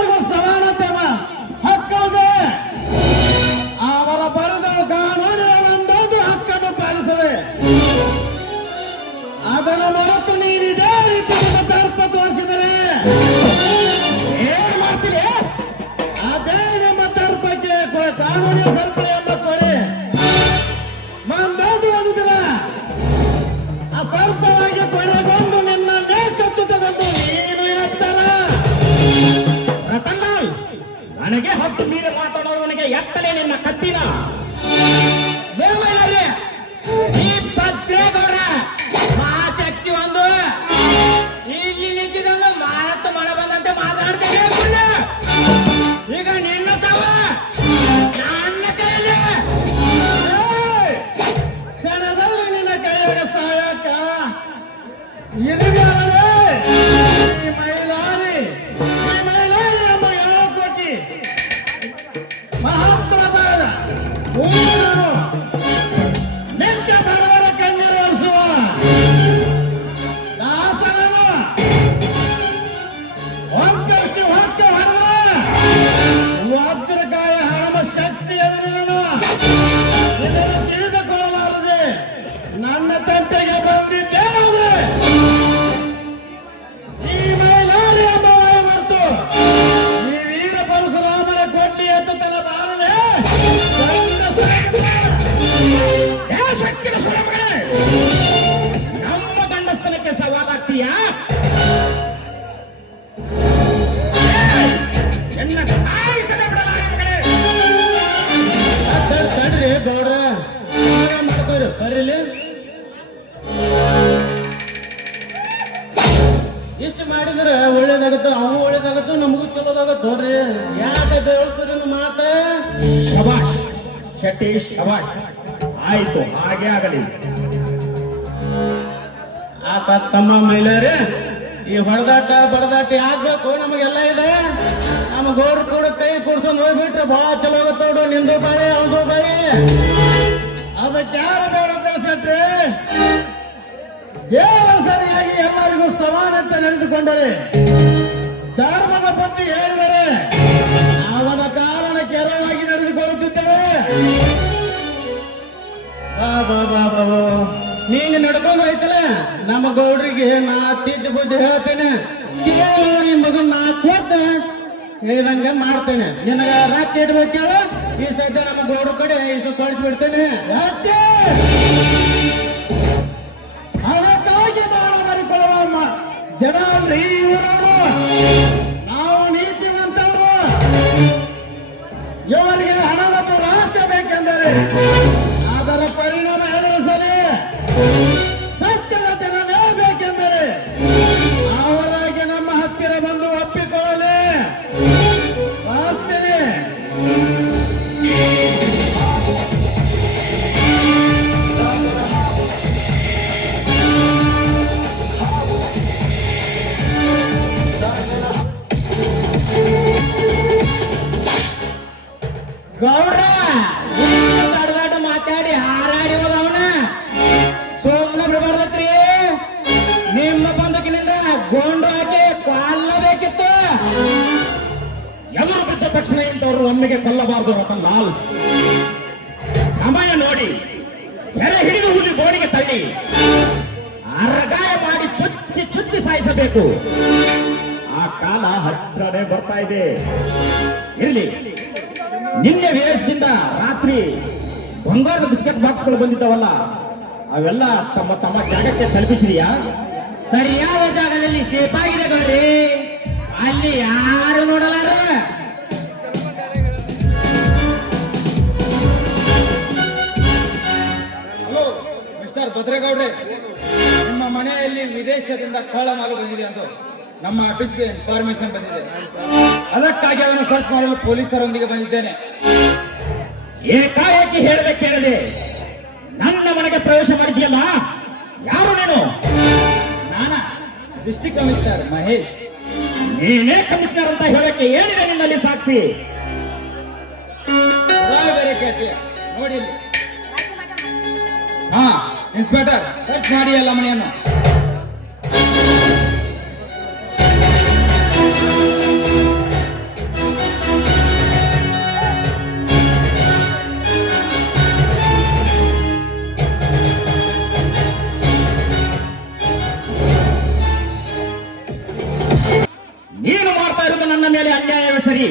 ಎಲ್ಲರಿಗೂ ಸಮಾನತೆ ಹಕ್ಕಿದೆ. ಅವರ ಬರೆದ ಕಾನೂನಿನ ಒಂದೊಂದು ಹಕ್ಕನ್ನು ಪಾಲಿಸದೆ ಅದನ್ನು ಮರೆತು ನೀನಿದೇ ರೀತಿ ತರ್ಪ ತೋರಿಸಿದರೆ ಏನ್ ಮಾಡ್ತೀವಿ? ಅದೇ ನಿಮ್ಮ ತರ್ಪಕ್ಕೆ ಕಾನೂನಿನ ಸರಪಳಿ ಎಂಬ ಕೊಡಿ ಮಂದೋದು ಒಂದು ದಿನ ಅಸರ್ಪವಾಗಿ ಕೊನೆಗೊಂಡು ನಿನ್ನನ್ನೇ ಕಚ್ಚುತ್ತದೆಂದು ನೀನು ಎತ್ತರ. ರತನ್ಲಾಲ್, ನನಗೆ ಹತ್ತು ಮೀರಿ ಮಾತಾಡೋವನಿಗೆ ಎತ್ತಲೇ ನಿನ್ನ ಕತ್ತಿನ. ಈ ಭದ್ರೇಗೌಡ ಮಹಾಶಕ್ತಿ ಒಂದು ಇಲ್ಲಿ ನಿಂತಿದಂಗ ಮಾರತ್ತ ಮನ ಬಂದಂತೆ ಮಾತಾಡ್ತೇನೆ. ಈಗ ನಿನ್ನ ಸಾವ ನನ್ನ ಕೈಯಲ್ಲಿ. ಕ್ಷಣದಲ್ಲಿ ನಿನ್ನ ಕೈಯಾಗ ಸಾಯಕ ಈ ಮೈಲಾರಿ ಎಂಬ ಯಾವ ಕೋಟಿ ಮಹತ್ವದ ನಿತ್ಯ ಬಡವರ ಕಣ್ಣೀರಿಸುವ ದಾಸನನು ಒಕ್ಕರಿಸಿ ಹೊಕ್ಕ ಹೊಡೆದ ವಜ್ರಕಾಯ ಹಣಮ ಶಕ್ತಿ ಎದುರಿನ ಇದನ್ನು ತಿಳಿದುಕೊಳ್ಳಲಾರದೆ ನನ್ನ ತಂಟೆಗೆ ಬಂದಿದ್ದೆ. ಈ ಮೈಲಾರಿ ಎಂಬ ವೈಮರ್ತು ಈ ವೀರ ಪರಶುರಾಮನ ಕೊಟ್ಟಿ ಎತ್ತುತ್ತಲ ಬಾರನೆ ಶಕ್ತಿನ ಸುಳಮಗಳೇ, ನಮ್ಮ ಗಂಡಸ್ತನಕ್ಕೆ ಸವಾಲಾಗ್ತೀಯಾ? ಎನ್ನ ಕಾಯಿಸದೆ ಬಿಡಲಾರೆ ಮಗಳೇ. ತಡ್ರಿ ಗೌಡ್ರ ಮಾಡ್ಕೋರಿ ಬರ್ರಿಲಿ. ಇಷ್ಟು ಮಾಡಿದ್ರೆ ಒಳ್ಳೇದಾಗತ್ತ, ಅವು ಒಳ್ಳೇದಾಗತ್ತ, ನಮಗೂ ಚಲೋದಾಗತ್ತ ನೋಡ್ರಿ. ಯಾಕೆ ಹೇಳ್ತೀರಿ ಮಾತ? ಶಬಾಷ್ ಶೆಟ್ಟಿ, ಶಬಾಷ್. ಆಯ್ತು, ಹಾಗೆ ಆಗಲಿ. ಆತ ತಮ್ಮ ಮೈಲಾರಿ, ಈ ಹೊಡೆದಾಟ ಬಡದಾಟ ಯಾಕಬೇಕು? ನಮಗೆಲ್ಲ ಇದೆ. ನಮ್ಮ ಗೌಡ್ರು ಕೂಡ ಕೈ ಕೂಡ್ಸೊಂದು ಹೋಗ್ಬಿಟ್ರೆ ಬಹಳ ಚಲೋ ಆಗತ್ತ ನೋಡು. ನಿಂದು ಬಾಯಿ ಅವನು ಬಾಯಿ ಅದಕ್ಕೆ ಯಾರು ಬೇಡ ತಿಳಿಸಟ್ರಿ. ದೇವರ ಸರಿಯಾಗಿ ಎಲ್ಲರಿಗೂ ಸಮಾನತೆ ನಡೆದುಕೊಂಡರೆ, ಧರ್ಮದ ಬಗ್ಗೆ ಹೇಳಿದರೆ ಅವನ ಕಾರಣ ಕೆರವಾಗಿ ನಡೆದುಕೊಳ್ಳುತ್ತಿದ್ದೇವೆ. ನೀನು ನಡ್ಕೊಂಡ್ರೆ ಐತಲ್ಲ, ನಮ್ಮ ಗೌಡ್ರಿಗೆ ನಾ ತಿದ್ದಿ ಬುದ್ಧಿ ಹೇಳ್ತೇನೆ. ಕೇಳಿ ಮಗನ್ ನಾ ಕೊಟ್ಟ ಹೇಳಿದಂಗ ಮಾಡ್ತೇನೆ. ನಿನಗ ರಾತ್ರಿ ಇಡ್ಬೇಕು ಕೇಳ. ಈ ಸದ್ಯ ನಮ್ಮ ಗೌಡ್ರ ಕಡೆ ಇಷ್ಟು ಕಳಿಸ್ಬಿಡ್ತೇನೆ. ಹಣಕ್ಕಾಗಿ ಮಾಡ ಮರಿಕೊಳ್ಳುವ ಜನ ಅಲ್ರಿ ಇವರವರು. ನಾವು ನೀತಿವಂತವರು. ಇವರಿಗೆ ಹಣ ಮತ್ತು ರಹಸ್ಯ ಬೇಕೆಂದರೆ ಅದರ ಪರಿಣಾಮ ಎದುರಿಸಲಿ. ಸತ್ಯದ ಜನವೇ ಬೇಕೆಂದರೆ ಅವರಾಗಿ ನಮ್ಮ ಹತ್ತಿರ ಬಂದು ಒಪ್ಪಿಕೊಳ್ಳಲಿ. ಪ್ರಾರ್ಥನೆ. ಗೌಡ್ರ ಅಡಗಾಟ ಮಾತಾಡಿ ಹಾರಾಡಿ ಹೋದವನ ಸೋಮನ ಬಿಡಬಾರ್ದತ್ರಿ. ನಿಮ್ಮ ಬಂದಕಿನಿಂದ ಗೋಂಡು ಹಾಕಿ ಕೊಲ್ಲಬೇಕಿತ್ತು. ಎದುರು ಬಿದ್ದ ತಕ್ಷಣ ಇಂಥವ್ರು ಒಮ್ಮೆಗೆ ಕೊಲ್ಲಬಾರದು ರತನ್ಲಾಲ್. ಸಮಯ ನೋಡಿ ಸೆರೆ ಹಿಡಿದು ಹುಲಿ ಗೋಡಿಗೆ ತಳ್ಳಿ ಅರಗಾಯ ಮಾಡಿ ಚುಚ್ಚಿ ಚುಚ್ಚಿ ಸಾಯಿಸಬೇಕು. ಆ ಕಾಲ ಹತ್ರನೇ ಬರ್ತಾ ಇದೆ. ಇರಲಿ, ನಿನ್ನೆ ವೇಷದಿಂದ ರಾತ್ರಿ ಬಂಗಾರದ ಬಿಸ್ಕೆಟ್ ಬಾಕ್ಸ್ಗಳು ಬಂದಿದ್ದಾವಲ್ಲ, ಅವೆಲ್ಲ ತಮ್ಮ ತಮ್ಮ ಜಾಗಕ್ಕೆ ತಲುಪಿಸಿದೆಯಾ? ಸರಿಯಾದ ಜಾಗದಲ್ಲಿ ಸೇಫ್ ಆಗಿದೆ ಗೌಡ್ರಿ. ಅಲ್ಲಿ ಯಾರು ನೋಡಲಾರ. ಹಲೋ ಮಿಸ್ಟರ್ ಭದ್ರೇಗೌಡ್ರೆ, ನಿಮ್ಮ ಮನೆಯಲ್ಲಿ ವಿದೇಶದಿಂದ ಕಳ್ಳಮಾಲು ಬಂದಿದೆ ಅಂತ ನಮ್ಮ ಆಫೀಸ್ಗೆ ಇನ್ಫಾರ್ಮೇಶನ್ ಬಂದಿದೆ. ಅದಕ್ಕಾಗಿ ಅದನ್ನು ಸರ್ಚ್ ಮಾಡಲು ಪೊಲೀಸರೊಂದಿಗೆ ಬಂದಿದ್ದೇನೆ. ಏಕಾಏಕಿ ಹೇಳದೆ ಕೇಳದೆ ನನ್ನ ಮನೆಗೆ ಪ್ರವೇಶ ಮಾಡಿದ್ಯಲ್ಲ, ಯಾರು ನೀನು? ನಾನಾ ಡಿಸ್ಟ್ರಿಕ್ಟ್ ಕಮಿಷನರ್ ಮಹೇಶ್. ನೀನೇ ಕಮಿಷನರ್ ಅಂತ ಹೇಳಕ್ಕೆ ಏನಿದೆ ನಿನ್ನಲ್ಲಿ ಸಾಕ್ಷಿ? ಬೇರೆ ಕೇಳ್ತೀಯ ನೋಡಿ ಇಲ್ಲಿ. ಹಾ ಇನ್ಸ್ಪೆಕ್ಟರ್, ಸರ್ಚ್ ಮಾಡಿ ಎಲ್ಲ ಮನೆಯನ್ನು. ಮೇಲೆ ಅನ್ಯಾಯವೇ ಸರಿ